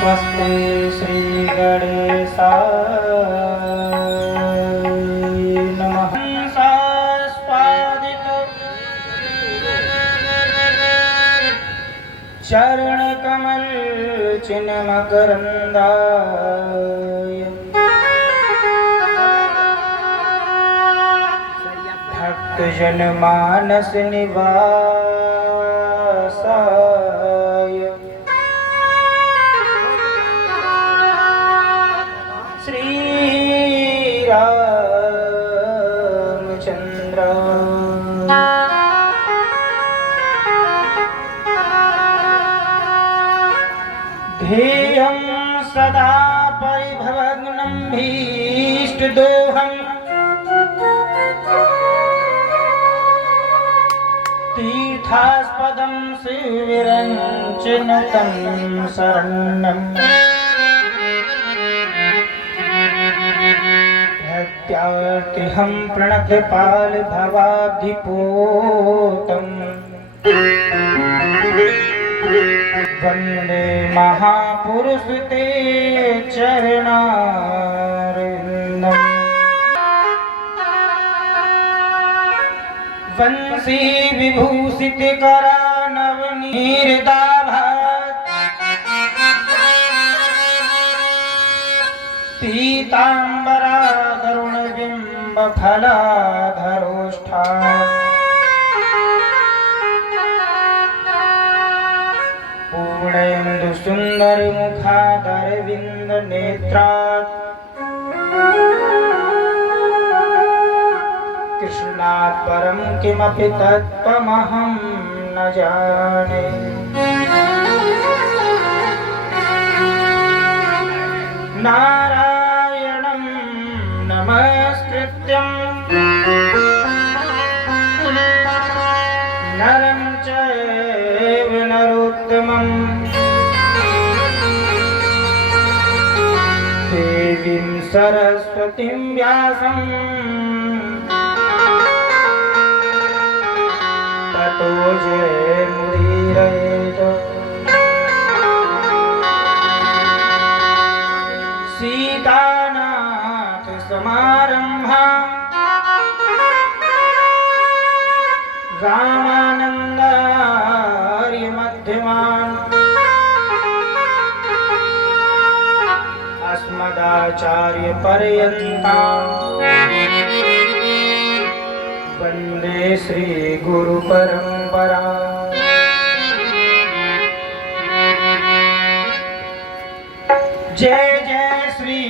स्वस्ति श्री गणेशाय नमः। हंसास्पादित चरण कमल चिन्ह मकरंदाय भक्त जन मानस निवासाय श्री रामचंद्र ध्येयं सदा परिभवग्नं भीष्टदोहम् तीर्थास्पदं शिविरञ्चिनुतं शरण्यम् प्रत्यार्तिहं प्रणतपालभवाब्धिपूतम् वन्दे महापुरुष ते चरणारविन्दम् वंशी विभूषित करा नवनीरदाभात् पीताम्बरा तरुण बिंब फलाधरोष्ठा पूर्णेन्दु सुंदर मुखादरविंद नेत्रात् कृष्णात् परं किमपि तत्त्वमहं न जाने। नारायणं नमस्कृत्यं नरं चैव नरोत्तमं देवीं सरस्वतीं व्यासं ततो जयमुदीरयेत्। सीतानाथ समारम्भां रामानन्दार्य मध्यमान् अस्मदाचार्य पर्यन्ताम् वन्दे श्री गुरु परंपरा। जय जय श्री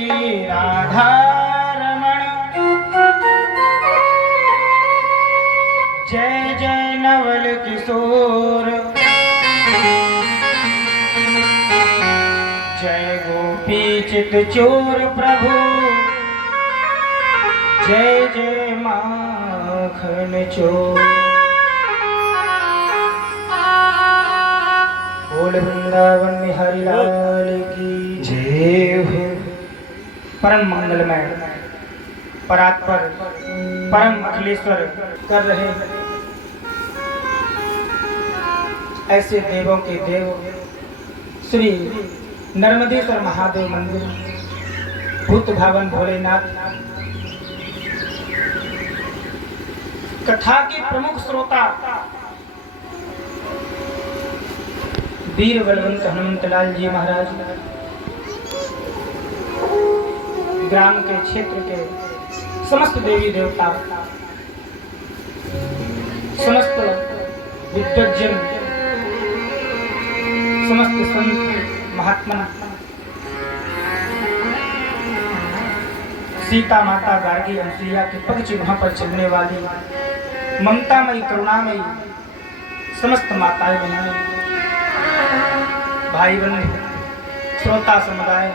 राधारमण, जय जय नवल किशोर, जय गोपी चित चोर प्रभु, जय जय माखन चोर। बोल वृंदावन में हरि लाल की जय हो। परम मंगलमय परात्पर परम अखिलेश्वर कर रहे ऐसे देवों के देव श्री नर्मदेश्वर महादेव मंदिर भूत भावन भोलेनाथ कथा के प्रमुख श्रोता वीर बलवंत हनुमंतलाल जी महाराज, ग्राम के क्षेत्र के समस्त देवी देवता, समस्त विद्वज्जन, समस्त संत महात्मा, सीता माता गार्गी अनुसुईया के पग चिन्हों पर चलने वाली ममतामयी करुणामयी समस्त माताएं बहनें, भाई बहन, श्रोता समुदाय,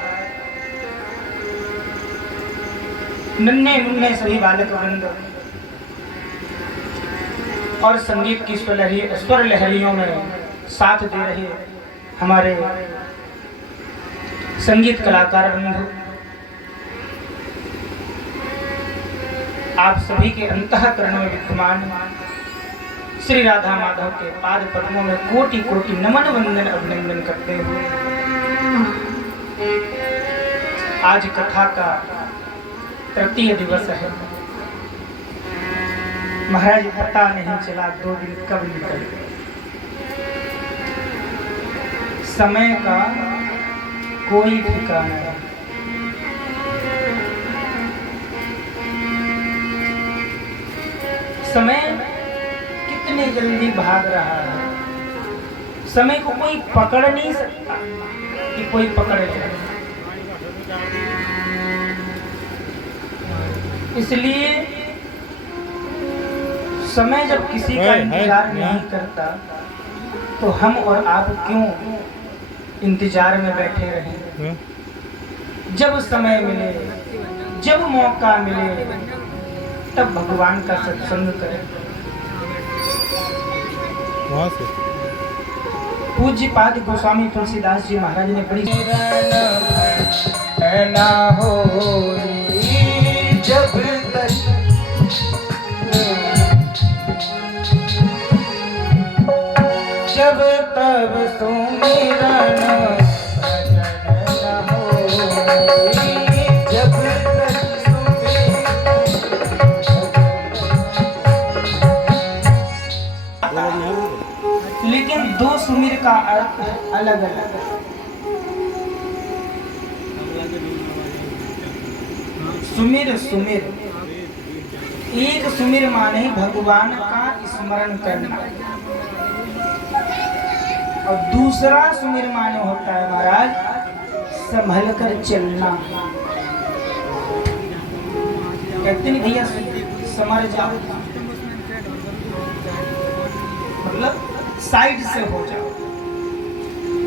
नन्हे मुन्ने सभी बालक वृंद और संगीत की स्वर लहरियों में साथ दे रहे हमारे संगीत कलाकार बंधु, आप सभी के अंतःकरण में विद्यमान श्री राधा माधव के पाद पद्मों में कोटि कोटि नमन वंदन अभिनंदन करते हुए आज कथा का तृतीय दिवस है। महाराज पता नहीं चला 2 दिन कब निकल गए। समय का कोई ठिकाना नहीं। समय कितनी जल्दी भाग रहा है। समय को कोई पकड़ नहीं सकता कि कोई पकड़ ले। इसलिए समय जब किसी का इंतजार नहीं करता तो हम और आप क्यों इंतजार में बैठे रहें। जब समय मिले, जब मौका मिले, तब भगवान का सत्संग करें। पूज्यपाद गोस्वामी तुलसीदास जी महाराज ने बड़ी ना हो जब तक जब तब सुमिरन भजन न होई, जब तक लेकिन 2 सुमिर का अर्थ अलग अलग है। सुमिर सुमिर, एक सुमिर माने भगवान का स्मरण करना और दूसरा सुमिर माने होता है महाराज संभल कर चलना। कहते नहीं भैया समर जाओ, मतलब साइड से हो जाओ।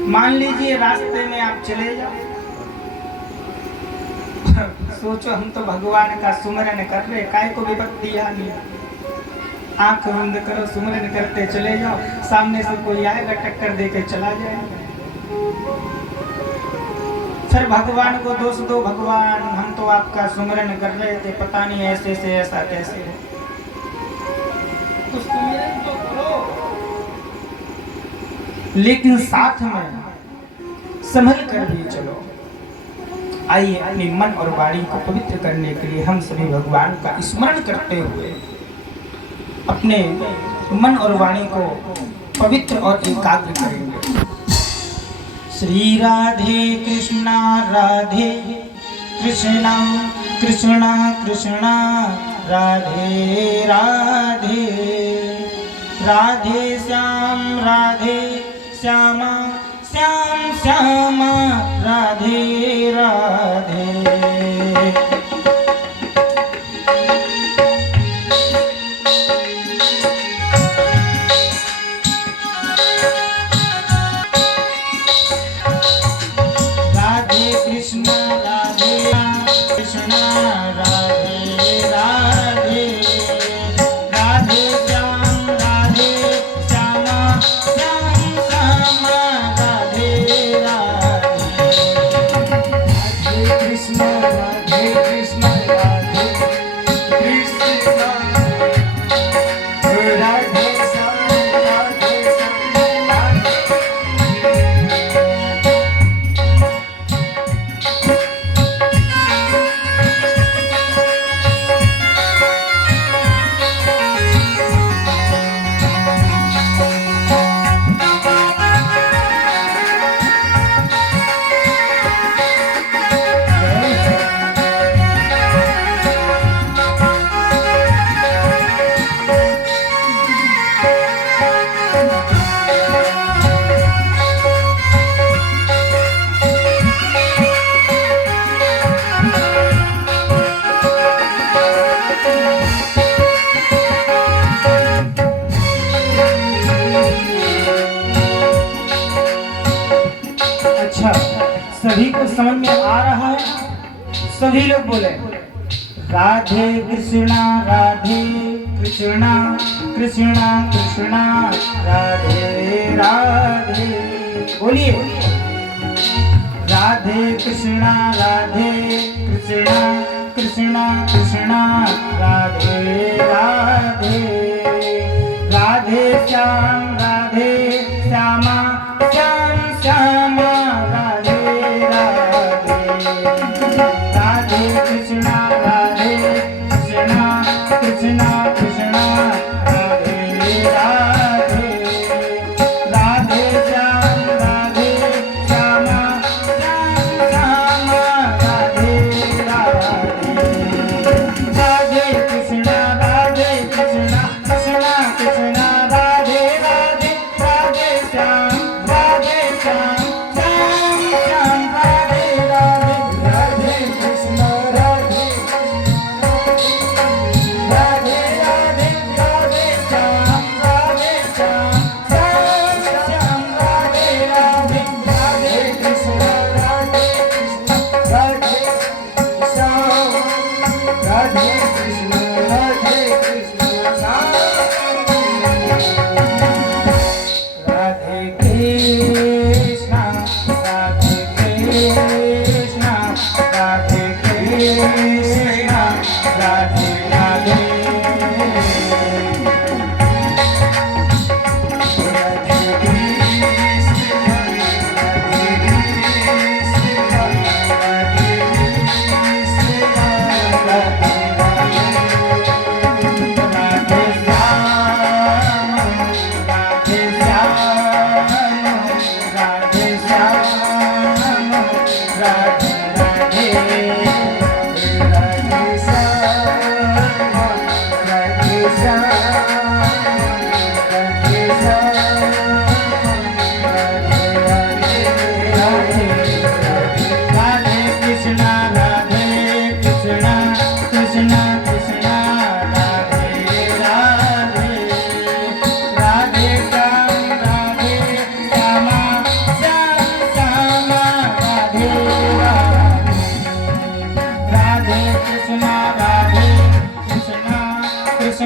मान लीजिए रास्ते में आप चले जाओ, सोचो हम तो भगवान का सुमिरन कर रहे, काय को विपत्ति आनी। आंख बंद करो, सुमिरन करते चले जाओ, सामने से कोई आएगा टक्कर देके चला जाएगा। फिर भगवान को दोष दो, भगवान हम तो आपका सुमिरन कर रहे थे, पता नहीं ऐसे से ऐसा कैसे है। तो सुमिरन तो करो, लेकिन साथ में संभल कर भी चलो। आइए अपने मन और वाणी को पवित्र करने के लिए हम सभी भगवान का स्मरण करते हुए अपने मन और वाणी को पवित्र और एकाग्र करेंगे। श्री राधे कृष्णा राधे कृष्णा कृष्णा कृष्णा राधे राधे, राधे श्याम श्यामा श्याम श्यामा राधे राधे। सभी को समझ में आ रहा है? सभी लोग बोले राधे कृष्णा कृष्णा कृष्णा राधे राधे। बोलिए राधे कृष्णा कृष्णा कृष्णा राधे राधे, राधे श्यामा श्याम श्यामा राधे राधे।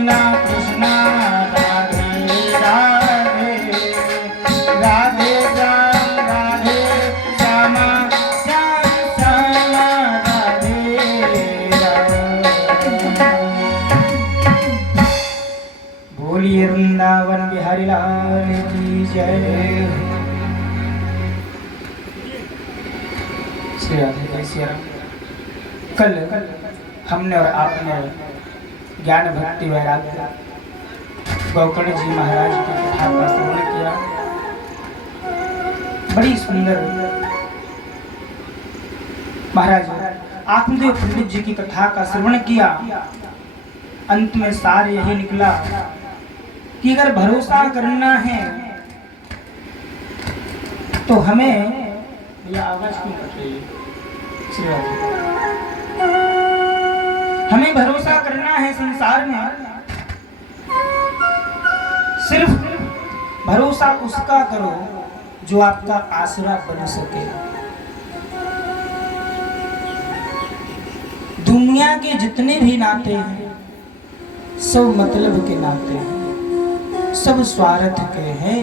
कृष्णा कृष्णा राधे राधे राधे श्याम राधे श्यामा श्याम श्यामा राधे राधे। बोलिए वृंदावन बिहारी लाल की जय। श्री राधे जय श्री राम। कल हमने और आपने ज्ञान भक्ति वैराग्य गौकर्ण जी महाराज की कथा का श्रवण किया। बड़ी सुंदर महाराज आत्मदेव पंडित जी की कथा का श्रवण किया। अंत में सार यही निकला कि अगर भरोसा करना है तो हमें यह आवाज क्यों कर रही है? हमें भरोसा करना है संसार में, सिर्फ भरोसा उसका करो जो आपका आसरा बन सके। दुनिया के जितने भी नाते हैं सब मतलब के नाते हैं, सब स्वार्थ के हैं,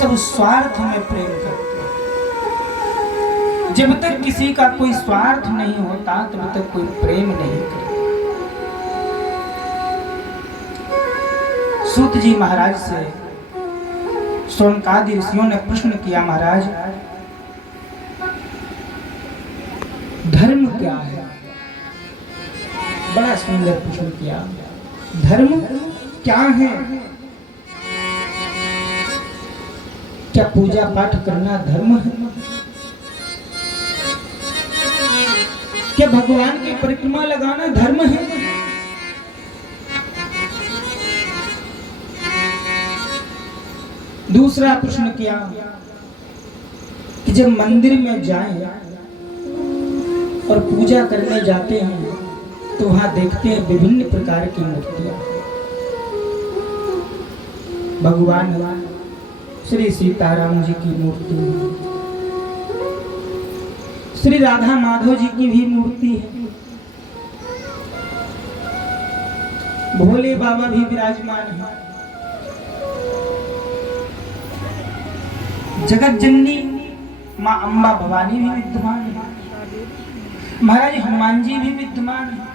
सब स्वार्थ में प्रेम करते हैं। जब तक किसी का कोई स्वार्थ नहीं होता तब तक कोई प्रेम नहीं करता। सूत जी महाराज से शौनकादि ऋषियों ने प्रश्न किया, महाराज धर्म क्या है? बड़ा सुंदर प्रश्न किया। धर्म क्या है? क्या पूजा पाठ करना धर्म है? क्या भगवान की परिक्रमा लगाना धर्म है? दूसरा प्रश्न किया कि जब मंदिर में जाएं और पूजा करने जाते हैं तो वहां देखते हैं विभिन्न प्रकार की मूर्तियां। भगवान श्री सीताराम जी की मूर्ति है, श्री राधा माधव जी की भी मूर्ति है, भोले बाबा भी विराजमान है, जगत जननी मां अम्बा भवानी भी विद्यमान है, महाराज हनुमान जी भी विद्यमान है।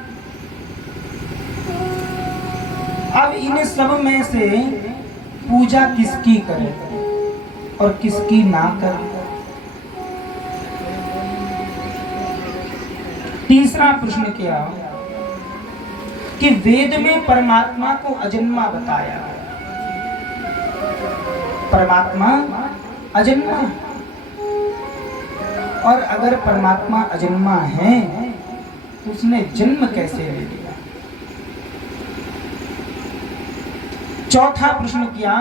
अब इन सब में से पूजा किसकी करें और किसकी ना करें? तीसरा प्रश्न किया कि वेद में परमात्मा को अजन्मा बताया। परमात्मा अजन्मा, और अगर परमात्मा अजन्मा है तो उसने जन्म कैसे ले लिया? चौथा प्रश्न किया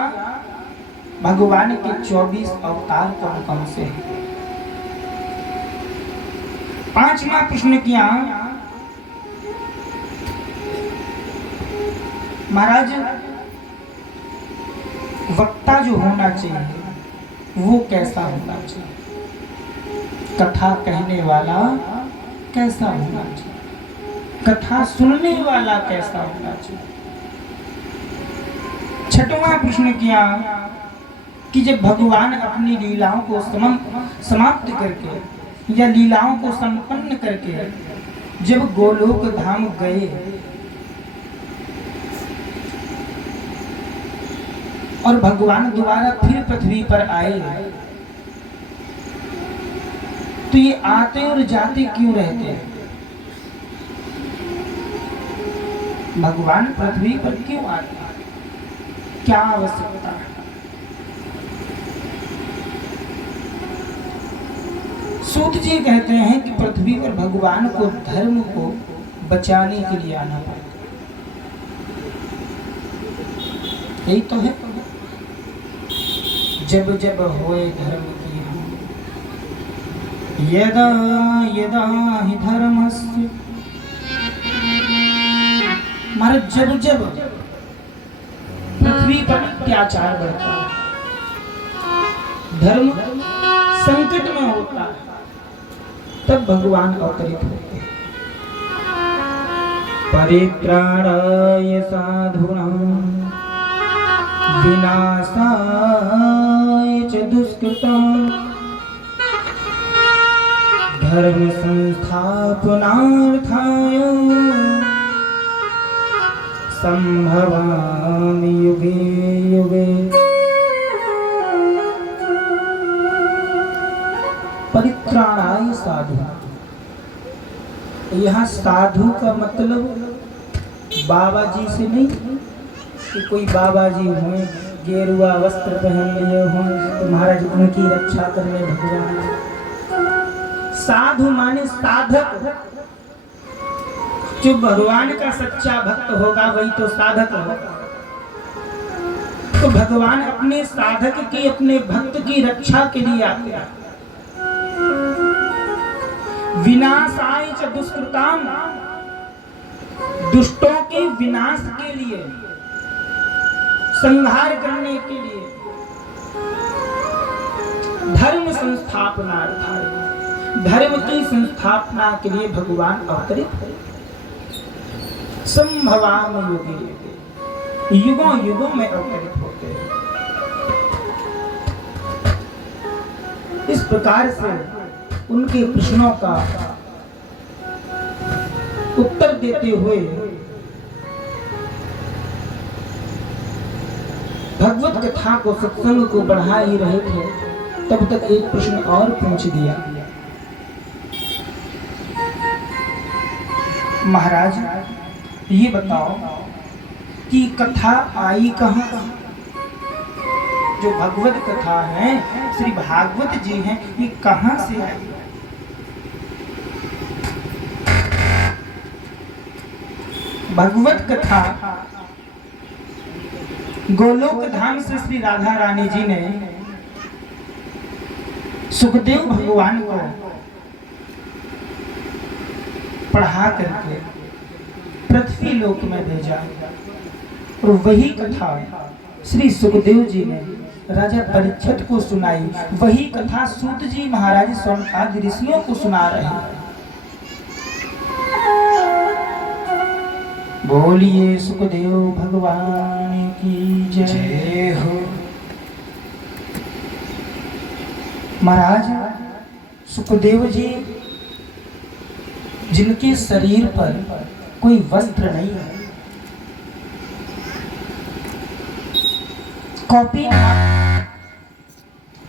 भगवान के 24 अवतार कौन से हैं? पांचवा प्रश्न किया महाराज वक्ता जो होना चाहिए वो कैसा होना चाहिए? कथा कहने वाला कैसा होना चाहिए? कथा सुनने वाला कैसा होना चाहिए? छठवां प्रश्न किया कि जब भगवान अपनी लीलाओं को समाप्त करके या लीलाओं को संपन्न करके जब गोलोक धाम गए और भगवान दोबारा फिर पृथ्वी पर आए तो ये आते और जाते क्यों रहते हैं? भगवान पृथ्वी पर क्यों आते हैं? क्या आवश्यकता है? सूत जी कहते हैं कि पृथ्वी पर भगवान को धर्म को बचाने के लिए आना पड़ता। यही तो है, जब जब होए धर्म की यदा यदा हि धर्मस्य, महाराज जब जब पृथ्वी पर अत्याचार बढ़ता है, धर्म संकट में होता है, तब भगवान अवतरित होते हैं। परित्राणाय साधूनां विनाशाय च दुष्कृतां धर्म संस्थापनार्थाय संभवामि युगे युगे। परित्राणाय साधु, यहाँ साधु का मतलब बाबा जी से नहीं कि कोई बाबा जी हुए गेरुआ वस्त्र पहन लिए हों तो महाराज उनकी रक्षा करने भगवान। साधु माने साधक, जो भगवान का सच्चा भक्त होगा वही तो साधक होगा। तो भगवान अपने साधक की, अपने भक्त की रक्षा के लिए आते हैं। विनाशाय च दुष्कृताम, दुष्टों के विनाश के लिए, संहार करने के लिए, धर्म संस्थापनार्थाय, धर्म की संस्थापना के लिए भगवान अवतरित है। संभवामि युगे युगे, युगों युगों में अवतरित होते हैं। इस प्रकार से उनके प्रश्नों का उत्तर देते हुए भगवत कथा को, सत्संग को बढ़ा ही रहे थे, तब तक एक प्रश्न और पूछ दिया। महाराज ये बताओ कि कथा आई कहाँ? जो भगवत कथा है, श्री भागवत जी हैं, ये कहाँ से आई? भगवत कथा गोलोक धाम से श्री राधा रानी जी ने सुखदेव भगवान को पढ़ा करके पृथ्वी लोक में भेजा और वही कथा श्री सुखदेव जी ने राजा परीक्षित को सुनाई। वही कथा सूत जी महाराज सौनकादि ऋषियों को सुना रहे हैं। बोलिए सुखदेव भगवान की जय हो। महाराज सुखदेव जी, जिनके शरीर पर कोई वस्त्र नहीं है,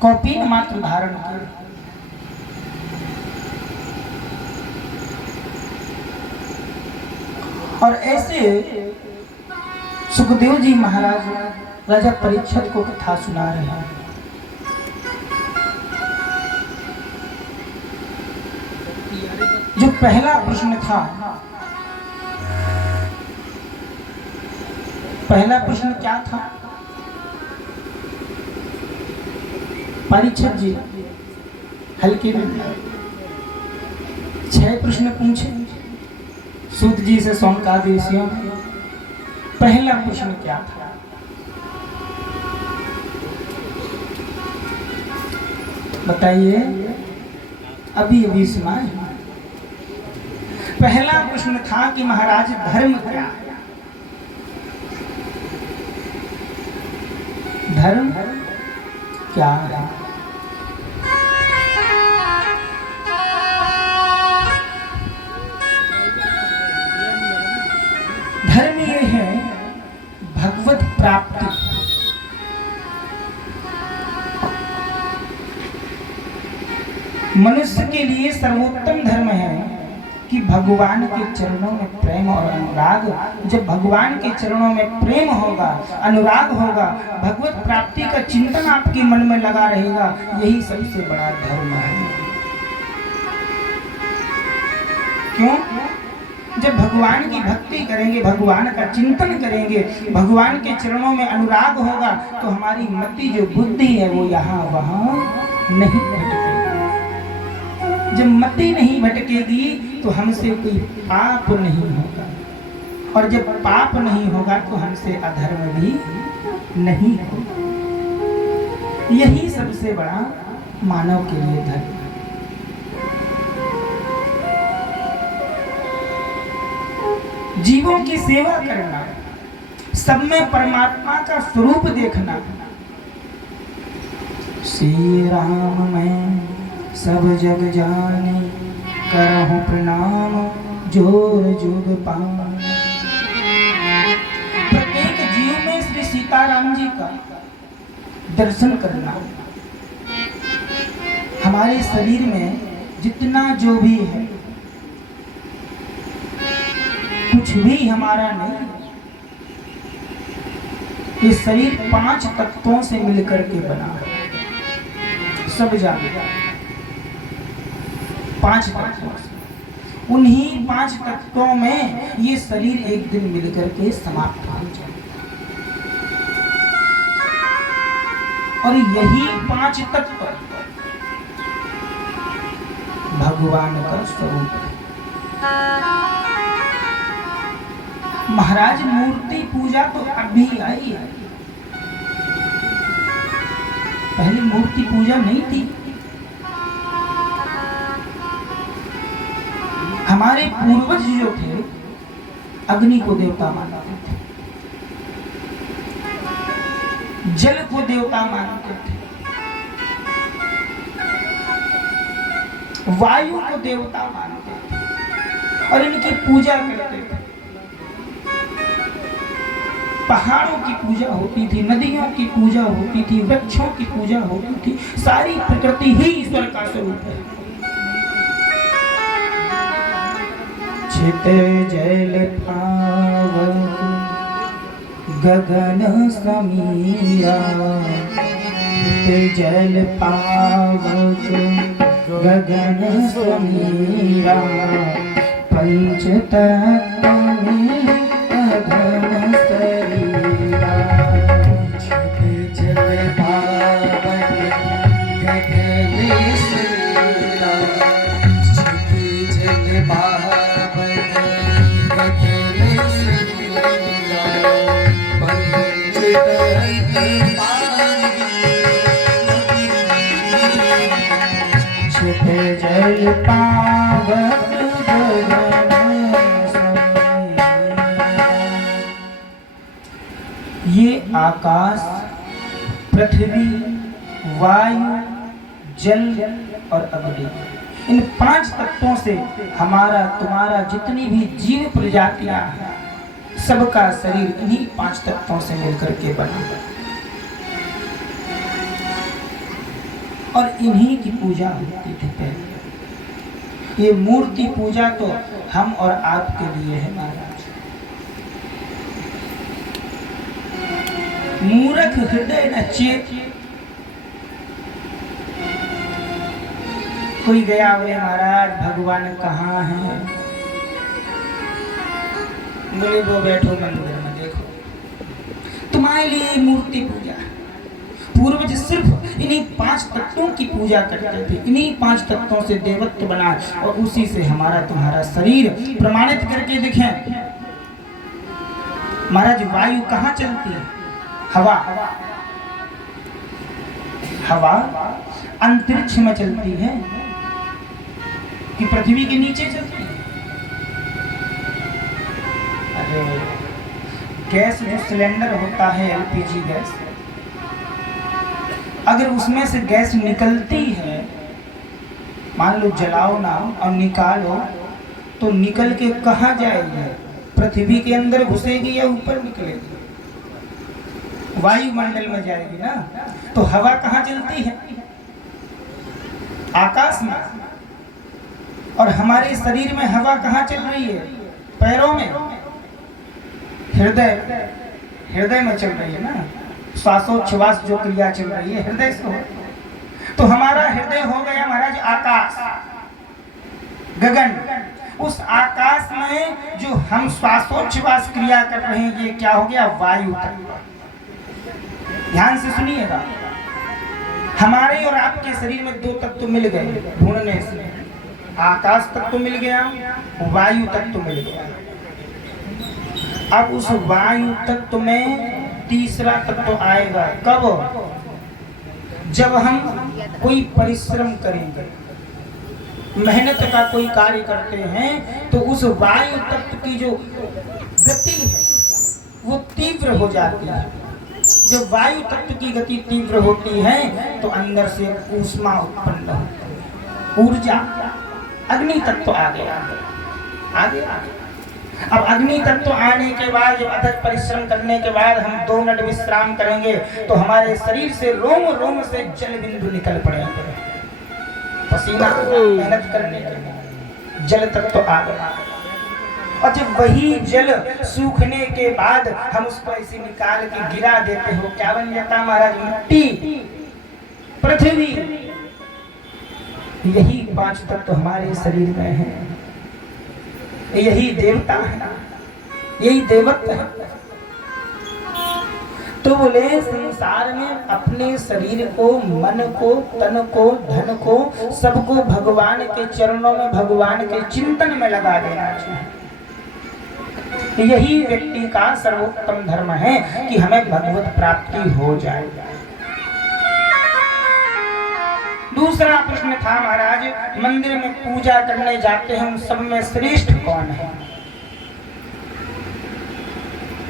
कौपीन मात्र धारण किए, और ऐसे सुखदेव जी महाराज राजा परीक्षित को कथा सुना रहे हैं। जो पहला प्रश्न था, पहला प्रश्न क्या था? परीक्षित जी हल्के में 6 प्रश्न पूछे सूत जी से सौनकादि ऋषियों। पहला प्रश्न क्या था? बताइए, अभी अभी सुनाए। पहला प्रश्न था कि महाराज धर्म क्या है? धर्म क्या है? धर्म ये है भगवत प्राप्ति। मनुष्य के लिए सर्वोत्तम धर्म है कि भगवान के चरणों में प्रेम और अनुराग। जब भगवान के चरणों में प्रेम होगा, अनुराग होगा, भगवत प्राप्ति का चिंतन आपके मन में लगा रहेगा, यही सबसे बड़ा धर्म है। क्यों? जब भगवान की भक्ति करेंगे, भगवान का चिंतन करेंगे, भगवान के चरणों में अनुराग होगा, तो हमारी मति जो बुद्धि है वो यहाँ वहाँ नहीं भटकेगी। जब मति नहीं भटकेगी तो हमसे कोई पाप नहीं होगा, और जब पाप नहीं होगा तो हमसे अधर्म भी नहीं होगा। यही सबसे बड़ा मानव के लिए धर्म। जीवों की सेवा करना, सब में परमात्मा का स्वरूप देखना। श्री राम मैं सब जग जाने, करहूं प्रणाम जोर जुग पान। प्रत्येक जीव में श्री सीताराम जी का दर्शन करना। हमारे शरीर में जितना जो भी है, कुछ भी हमारा नहीं है। ये शरीर 5 तत्वों से मिलकर के बना है, सब जानते हैं। 5 तत्वों से, उन्हीं 5 तत्वों में ये शरीर एक दिन मिलकर के समाप्त हो जाए। और यही 5 तत्व भगवान का स्वरूप है। महाराज मूर्ति पूजा तो अभी आई है, पहले मूर्ति पूजा नहीं थी। हमारे पूर्वज जो थे अग्नि को देवता मानते थे, जल को देवता मानते थे, वायु को देवता मानते थे और इनकी पूजा करते थे। पहाड़ों की पूजा होती थी, नदियों की पूजा होती थी, वृक्षों की पूजा होती थी। सारी प्रकृति ही ईश्वर का स्वरूप है। छित जल पावक गगन समीरा, छित जल पावक गगन समीरा, पंच तत्व में अघन शरीरा। छित जल पावक गगन समीरा, छित जल पावक गगन समीरा, पंच तत्व जल पावक गगन समीरा। ये आकाश, पृथ्वी, वायु, जल और अग्नि, इन 5 तत्वों से हमारा तुम्हारा जितनी भी जीव प्रजातियां हैं, सबका शरीर इन्हीं 5 तत्वों से मिलकर के बना है। और इन्हीं की पूजा होती थी पहले। ये मूर्ति पूजा तो हम और आपके लिए है महाराज। मूर्ख हृदय न चेत। कोई गया बोले महाराज भगवान कहाँ है? बोले वो बैठो मंदिर में, देखो तुम्हारे लिए मूर्ति पूजा। पूर्वज सिर्फ इन्हीं 5 तत्वों की पूजा करते थे। इन्हीं 5 तत्वों से देवत्व बना और उसी से हमारा तुम्हारा शरीर प्रमाणित करके देखें। महाराज वायु कहाँ चलती है? हवा। हवा अंतरिक्ष में चलती है कि पृथ्वी के नीचे चलती है? अरे गैस जो सिलेंडर होता है, एलपीजी गैस, अगर उसमें से गैस निकलती है, मान लो जलाओ ना और निकालो, तो निकल के कहाँ जाएगी? पृथ्वी के अंदर घुसेगी या ऊपर निकलेगी? वायुमंडल में जाएगी ना। तो हवा कहाँ चलती है? आकाश में। और हमारे शरीर में हवा कहाँ चल रही है? पैरों में। हृदय में चल रही है ना। श्वासोच्छ्वास जो क्रिया चल रही है हृदय से हो। तो हमारा हृदय हो गया महाराज आकाश, गगन। उस आकाश में जो हम श्वासोच्छ्वास क्रिया कर रहे हैं, ये क्या हो गया? वायु तत्व। ध्यान से सुनिएगा, हमारे और आपके शरीर में 2 तत्व मिल गए ढूंढने से। आकाश तत्व मिल गया, वायु तत्व मिल गया। अब उस वायु तत्व में तीसरा तत्व आएगा। कब? जब हम कोई परिश्रम करेंगे, मेहनत का कोई कार्य करते हैं, तो उस वायु तत्व की जो गति है वो तीव्र हो जाती है। जब वायु तत्व की गति तीव्र होती है तो अंदर से ऊष्मा उत्पन्न होती है, ऊर्जा। अग्नि तत्व आ गया आगे। अब अग्नि तत्व आने के बाद जब अथक परिश्रम करने के बाद हम 2 मिनट विश्राम करेंगे तो हमारे शरीर से रोम रोम से जल बिंदु निकल पड़ेंगे। पसीना मेहनत करने के बाद जल तत्व आ गया। और जब वही जल सूखने के बाद हम उसको ऐसे निकाल के गिरा देते हो, क्या बन जाता महाराज? मिट्टी, पृथ्वी। यही 5 तत्व हमारे शरीर में है, यही देवता है, यही देवत्व है। तो बोले संसार में अपने शरीर को, मन को, तन को, धन को, सबको भगवान के चरणों में, भगवान के चिंतन में लगा देना चाहिए। यही व्यक्ति का सर्वोत्तम धर्म है कि हमें भगवत प्राप्ति हो जाए। दूसरा प्रश्न था महाराज, मंदिर में पूजा करने जाते हैं उन सब में श्रेष्ठ कौन है?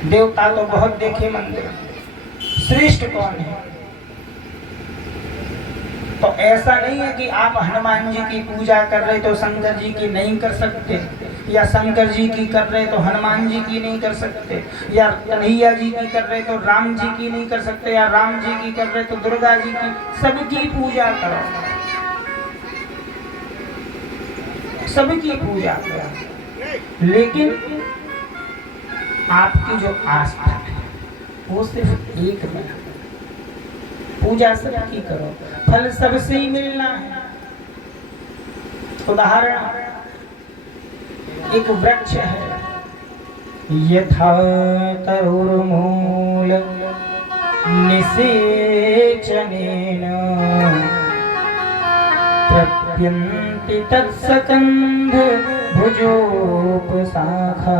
देवता तो बहुत देखे मंदिर, श्रेष्ठ कौन है? तो ऐसा नहीं है कि आप हनुमान जी की पूजा कर रहे तो शंकर जी की नहीं कर सकते, या शंकर जी की कर रहे तो हनुमान जी की नहीं कर सकते, या कन्हैया जी की कर रहे तो राम जी की नहीं कर सकते, या राम जी की कर रहे तो दुर्गा जी की। सबकी पूजा करो, सबकी पूजा करो, लेकिन आपकी जो आस्था है वो सिर्फ एक में। पूजा सबकी करो, फल सबसे ही मिलना है। उदाहरण, एक वृक्ष है, यथा तरुर्मूल निषेचनेन प्रप्यन्ति तत्सकन्ध भुजोपशाखा।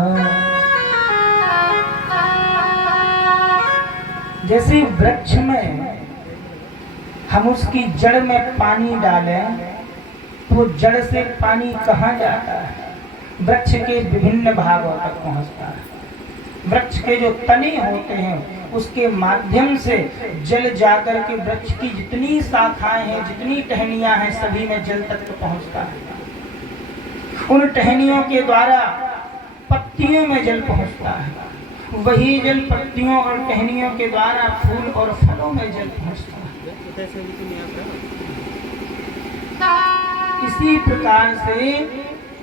जैसे वृक्ष में हम उसकी जड़ में पानी डालें तो जड़ से पानी कहाँ जाता है? वृक्ष के विभिन्न भागों तक पहुंचता है। वृक्ष के जो तने होते हैं उसके माध्यम से जल जाकर के वृक्ष की जितनी शाखाएं हैं, जितनी टहनियां हैं, सभी में जल तक पहुंचता है। उन टहनियों के द्वारा पत्तियों में जल पहुंचता है, वही जल पत्तियों और टहनियों के द्वारा फूल और फलों में जल पहुंचता है। इसी प्रकार से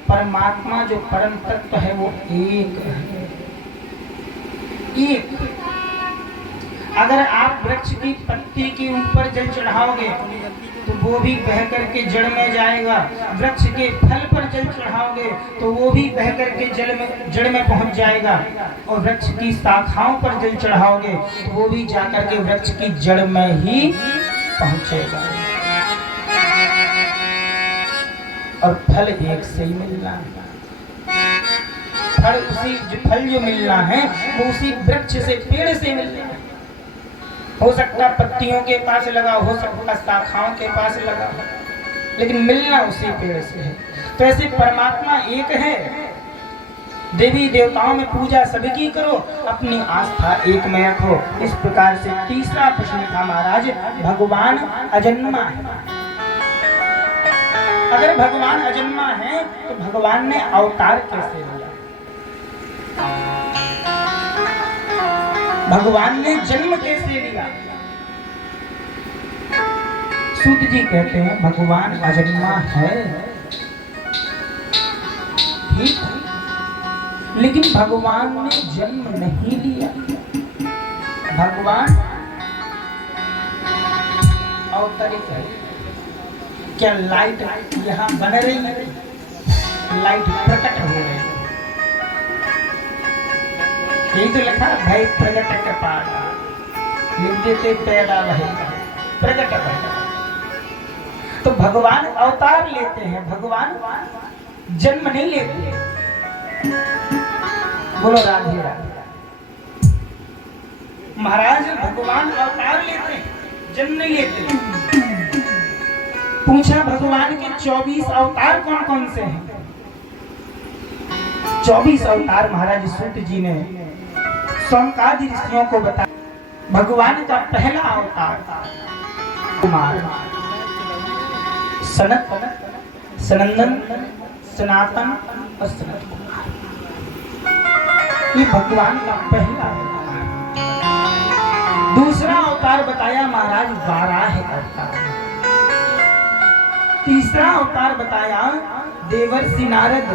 परमात्मा जो परम तत्व है वो एक है, एक। अगर आप वृक्ष की पत्ती के ऊपर जल चढ़ाओगे तो वो भी बह करके जड़ में जाएगा, वृक्ष के फल पर जल चढ़ाओगे तो वो भी बह करके जड़ में पहुंच जाएगा, और वृक्ष की शाखाओं पर जल चढ़ाओगे तो वो भी जाकर के वृक्ष की जड़ में ही पहुंचेगा। और फल एक से ही मिलना है, फल जो मिलना है वो उसी वृक्ष से, पेड़ से मिलना है। हो सकता पत्तियों के पास लगा, हो सकता शाखाओं के पास लगा, लेकिन मिलना उसी पेड़ से है। तो ऐसे परमात्मा एक है। देवी देवताओं में पूजा सबकी करो, अपनी आस्था एक में रखो। इस प्रकार से तीसरा प्रश्न था महाराज, भगवान अजन्मा है। अगर भगवान अजन्मा है तो भगवान ने अवतार कैसे लिया? भगवान ने जन्म कैसे लिया? सूत जी कहते हैं भगवान अजन्मा है, ठीक, लेकिन भगवान ने जन्म नहीं लिया। भगवान अवतरित है। क्या लाइट यहाँ बन रही है? लाइट प्रकट हो रही है, यही तो लिखा भाई प्रकट कपाल लिख देते पैदा वही प्रकट है। तो भगवान अवतार लेते हैं, भगवान जन्म नहीं लेते। बोलो राधे राधे। महाराज भगवान अवतार लेते हैं, जन्म नहीं लेते। पूछा भगवान के 24 अवतार कौन कौन से हैं? 24 अवतार महाराज सूत जी ने सौनकादि ऋषियों को बताया। भगवान का पहला अवतार कुमार, सनत, सनंदन, सनातन और सनत कुमार, ये भगवान का पहला अवतार। दूसरा अवतार बताया महाराज वाराह अवतार। तीसरा अवतार बताया देवर्षि नारद